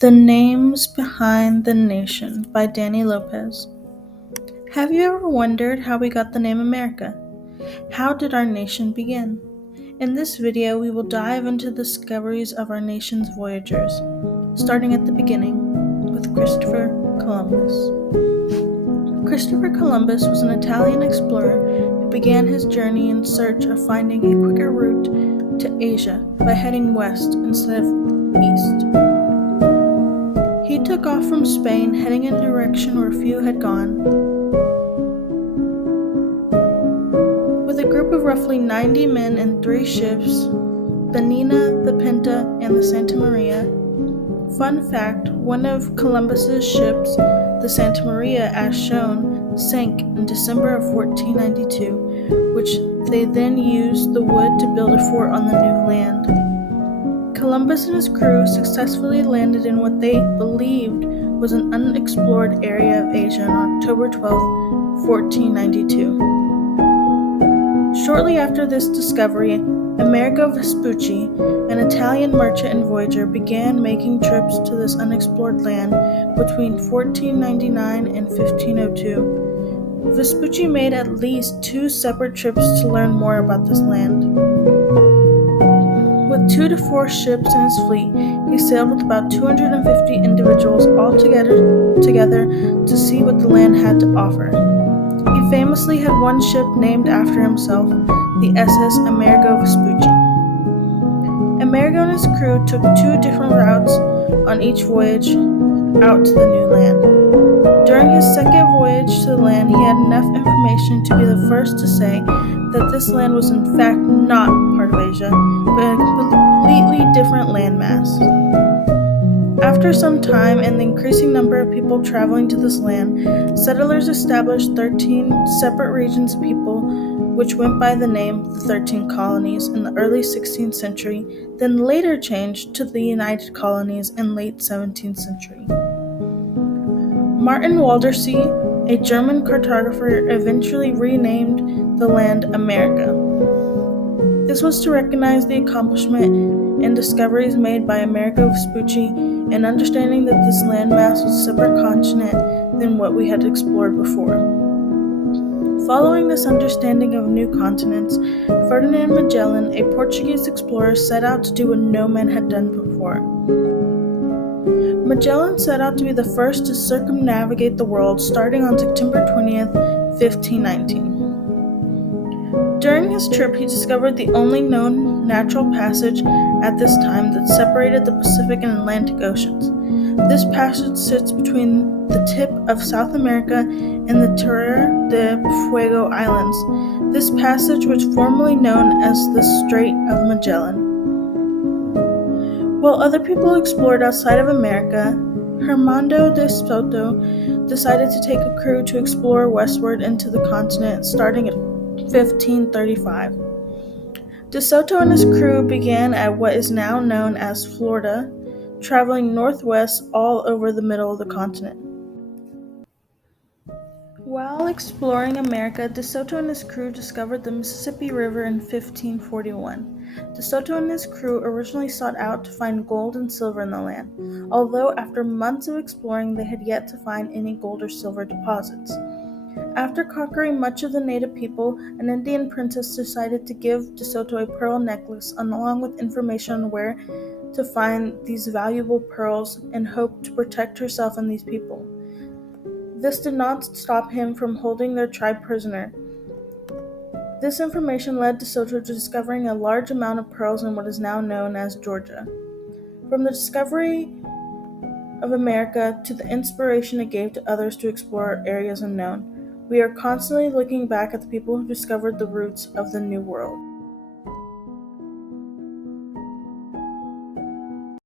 The Names Behind the Nation by Danny Lopez. Have you ever wondered how we got the name America? How did our nation begin? In this video, we will dive into the discoveries of our nation's voyagers, starting at the beginning with Christopher Columbus. Christopher Columbus was an Italian explorer who began his journey in search of finding a quicker route to Asia by heading west instead of east. He took off from Spain, heading in a direction where few had gone. With a group of roughly 90 men and 3 ships, the Nina, the Pinta, and the Santa Maria. Fun fact, one of Columbus's ships, the Santa Maria as shown, sank in December of 1492, which they then used the wood to build a fort on the new land. Columbus and his crew successfully landed in what they believed was an unexplored area of Asia on October 12, 1492. Shortly after this discovery, Amerigo Vespucci, an Italian merchant and voyager, began making trips to this unexplored land between 1499 and 1502. Vespucci made at least 2 separate trips to learn more about this land. With 2 to 4 ships in his fleet, he sailed with about 250 individuals all together to see what the land had to offer. He famously had one ship named after himself, the SS Amerigo Vespucci. Amerigo and his crew took 2 different routes on each voyage out to the new land. During his second voyage to the land, he had enough information to be the first to say that this land was in fact not part of Asia, but a completely different landmass. After some time and the increasing number of people traveling to this land, settlers established 13 separate regions of people, which went by the name the 13 Colonies in the early 16th century, then later changed to the United Colonies in late 17th century. Martin Waldersee, a German cartographer, eventually renamed the land America. This was to recognize the accomplishment and discoveries made by Amerigo Vespucci in understanding that this landmass was a separate continent than what we had explored before. Following this understanding of new continents, Ferdinand Magellan, a Portuguese explorer, set out to do what no man had done before. Magellan set out to be the first to circumnavigate the world starting on September 20th, 1519. During his trip, he discovered the only known natural passage at this time that separated the Pacific and Atlantic Oceans. This passage sits between the tip of South America and the Tierra del Fuego Islands. This passage was formerly known as the Strait of Magellan. While other people explored outside of America, Hernando de Soto decided to take a crew to explore westward into the continent starting at 1535. De Soto and his crew began at what is now known as Florida, traveling northwest all over the middle of the continent. While exploring America, De Soto and his crew discovered the Mississippi River in 1541. De Soto and his crew originally sought out to find gold and silver in the land, although after months of exploring they had yet to find any gold or silver deposits. After conquering much of the native people, an Indian princess decided to give De Soto a pearl necklace along with information on where to find these valuable pearls and hoped to protect herself and these people. This did not stop him from holding their tribe prisoner. This information led De Soto to discovering a large amount of pearls in what is now known as Georgia. From the discovery of America to the inspiration it gave to others to explore areas unknown, we are constantly looking back at the people who discovered the roots of the New World.